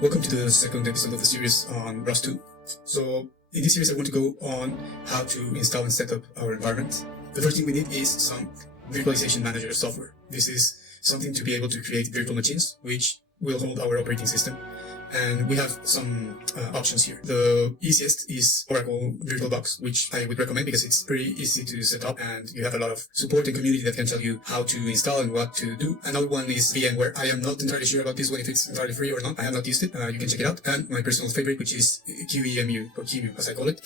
Welcome to the second episode of the series on ROS2. So in this series I want to go on how to install and set up our environment. The first thing we need is some virtualization manager software. This is something to be able to create virtual machines which will hold our operating system. And we have some options here. The easiest is Oracle VirtualBox, which I would recommend because it's pretty easy to set up and you have a lot of support and community that can tell you how to install and what to do. Another one is VMware. I am not entirely sure about this one, if it's entirely free or not. I have not used it. You can check it out. And my personal favorite, which is QEMU, or QEMU as I call it.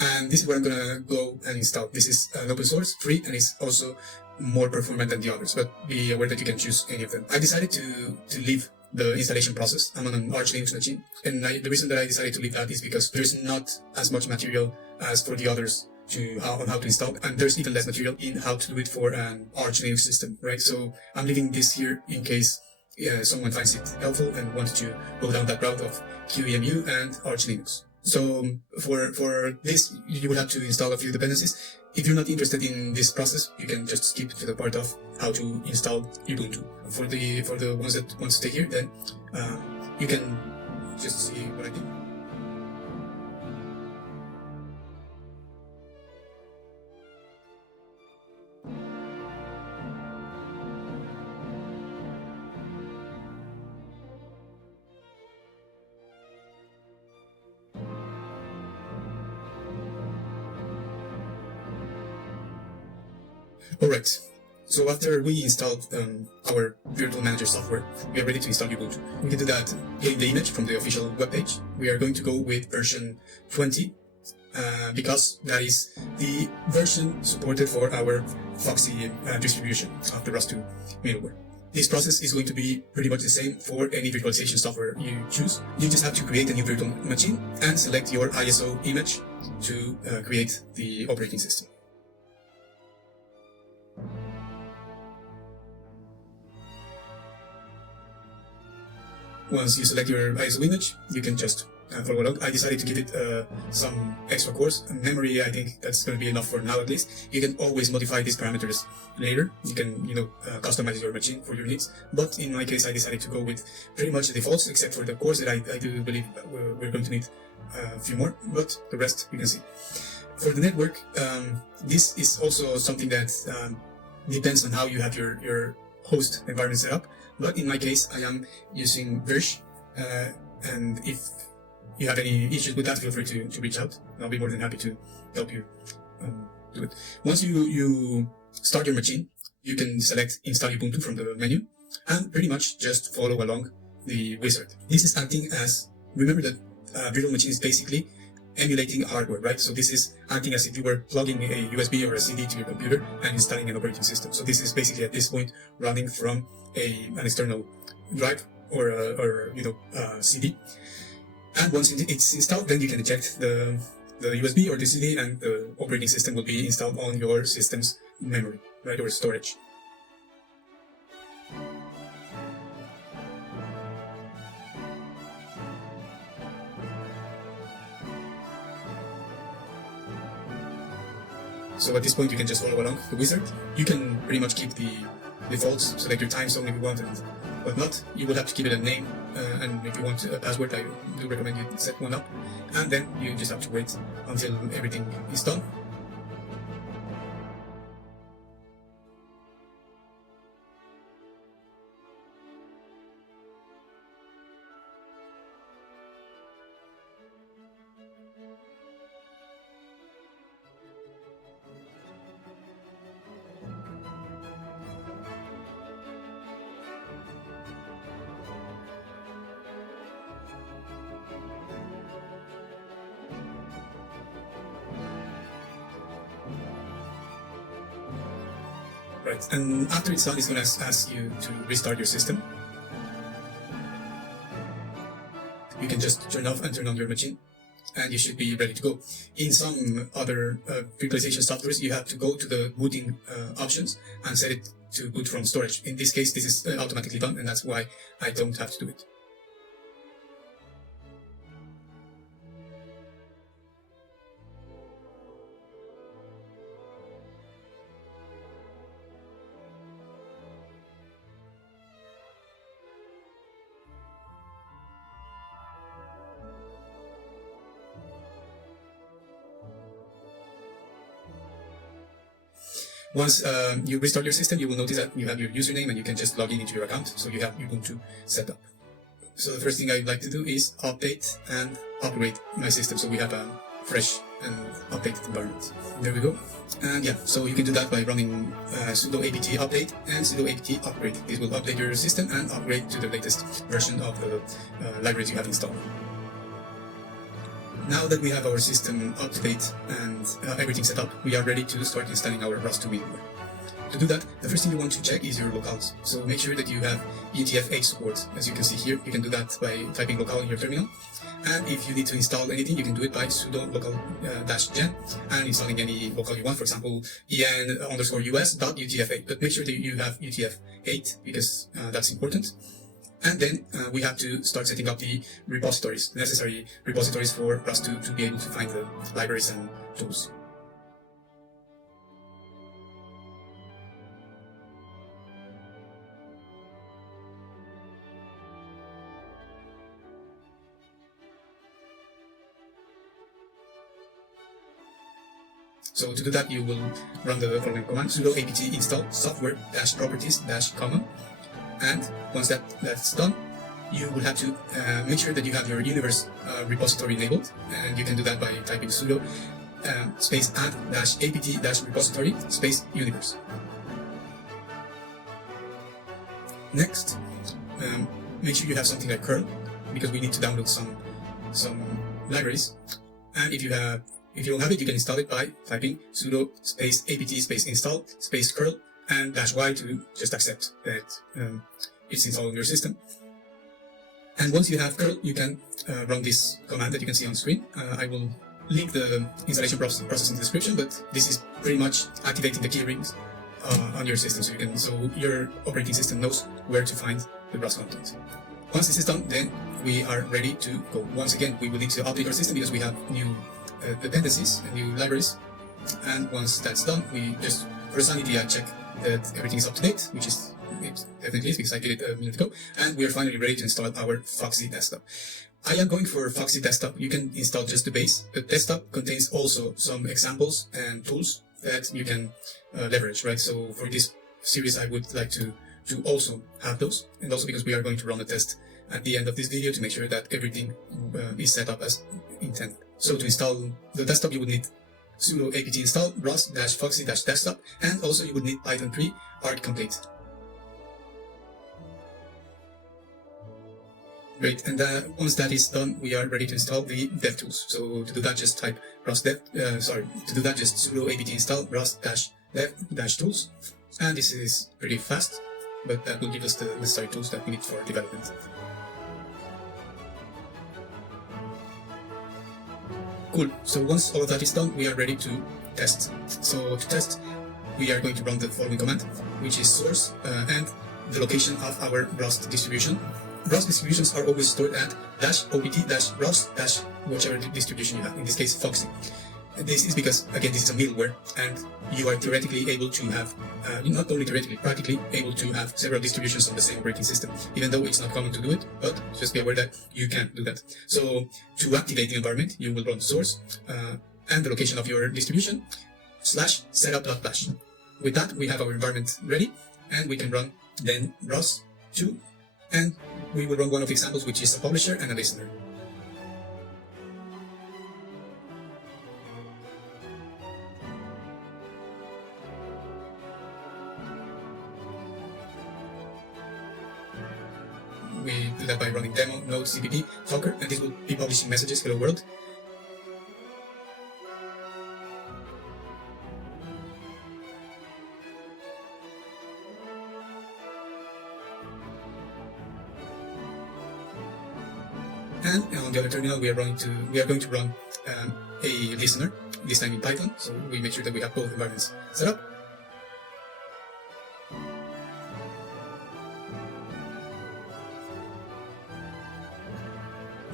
And this is where I'm gonna go and install. This is an open source, free, and it's also more performant than the others, but be aware that you can choose any of them. I decided to leave the installation process. I'm on an Arch Linux machine, and the reason that I decided to leave that is because there's not as much material as for the others on how to install, and there's even less material in how to do it for an Arch Linux system, right? So I'm leaving this here in case someone finds it helpful and wants to go down that route of QEMU and Arch Linux. So for this, you will have to install a few dependencies. If you're not interested in this process, you can just skip to the part of how to install Ubuntu. For the ones that want to stay here, then you can just see what I did. Alright, so after we installed our virtual manager software, we are ready to install Ubuntu. We can do that getting the image from the official webpage. We are going to go with version 20 because that is the version supported for our Foxy distribution of the ROS2 middleware. This process is going to be pretty much the same for any virtualization software you choose. You just have to create a new virtual machine and select your ISO image to create the operating system. Once you select your ISO image, you can just follow along. I decided to give it some extra cores. Memory, I think that's going to be enough for now at least. You can always modify these parameters later. You can, customize your machine for your needs. But in my case, I decided to go with pretty much the defaults, except for the cores that I do believe we're going to need a few more, but the rest you can see. For the network, this is also something that depends on how you have your host environment set up. But in my case, I am using Virsh, and if you have any issues with that, feel free to reach out. I'll be more than happy to help you do it. Once you start your machine, you can select Install Ubuntu from the menu and pretty much just follow along the wizard. This is acting as, remember that virtual machine is basically emulating hardware, right? So this is acting as if you were plugging a USB or a CD to your computer and installing an operating system. So this is basically at this point running from an external drive or a CD. And once it's installed, then you can eject the USB or the CD, and the operating system will be installed on your system's memory, right, or storage. So at this point, you can just follow along the wizard. You can pretty much keep the defaults, select your time zone if you want, and whatnot. You will have to give it a name, and if you want a password, I do recommend you set one up. And then you just have to wait until everything is done. Right, and after it's done, it's going to ask you to restart your system. You can just turn off and turn on your machine, and you should be ready to go. In some other virtualization softwares, you have to go to the booting options and set it to boot from storage. In this case, this is automatically done, and that's why I don't have to do it. Once you restart your system, you will notice that you have your username and you can just log in into your account. So you have Ubuntu set up. So the first thing I'd like to do is update and upgrade my system so we have a fresh and updated environment. There we go. And yeah, so you can do that by running sudo apt update and sudo apt upgrade. This will update your system and upgrade to the latest version of the libraries you have installed. Now that we have our system up to date and everything set up, we are ready to start installing our ROS2 middleware. To do that, the first thing you want to check is your locales. So make sure that you have UTF-8 support. As you can see here, you can do that by typing locale in your terminal. And if you need to install anything, you can do it by sudo local-gen and installing any local you want, for example, en_us.utf8. But make sure that you have UTF-8 because that's important. And then we have to start setting up the repositories, necessary repositories for ROS2 to be able to find the libraries and tools. So to do that, you will run the following command: sudo apt install software-properties-common. And once that's done, you will have to make sure that you have your universe repository enabled, and you can do that by typing sudo space add-apt-repository space universe. Next, make sure you have something like curl, because we need to download some libraries. And if you don't have it, you can install it by typing sudo space apt space install space curl and -y to just accept that it's installed on your system. And once you have curl, you can run this command that you can see on screen. I will link the installation process in the description, but this is pretty much activating the key rings on your system, so your operating system knows where to find the ROS content. Once this is done, then we are ready to go. Once again, we will need to update our system because we have new dependencies and new libraries. And once that's done, we just for sanity check that everything is up to date, which is it definitely is because I did it a minute ago. And we are finally ready to install our Foxy desktop. I am going for Foxy desktop. You can install just the base, but desktop contains also some examples and tools that you can leverage, right? So for this series, I would like to also have those, and also because we are going to run a test at the end of this video to make sure that everything is set up as intended. So to install the desktop, you would need sudo apt install ros-foxy-desktop, and also you would need Python 3 arg-complete. Great, and once that is done, we are ready to install the DevTools. So to do that, just type just sudo apt install ros-dev-tools, and this is pretty fast, but that will give us the necessary tools that we need for development. Cool, so once all of that is done, we are ready to test. So to test, we are going to run the following command, which is source and the location of our ROS distribution. ROS distributions are always stored at -opt-ros- whichever distribution you have, in this case Foxy. This is because, again, this is a middleware, and you are theoretically able to have, not only theoretically, practically able to have several distributions on the same operating system, even though it's not common to do it, but just be aware that you can do that. So to activate the environment, you will run source and the location of your distribution /setup.bash. With that, we have our environment ready, and we can run then ROS2, and we will run one of the examples, which is a publisher and a listener. We do that by running demo node cpp talker, and this will be publishing messages hello world. And on the other terminal, we are going to run a listener, this time in Python. So we make sure that we have both environments set up.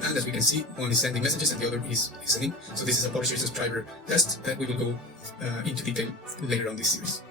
And as we can see, one is sending messages and the other is listening. So this is a publisher subscriber test that we will go into detail later on this series.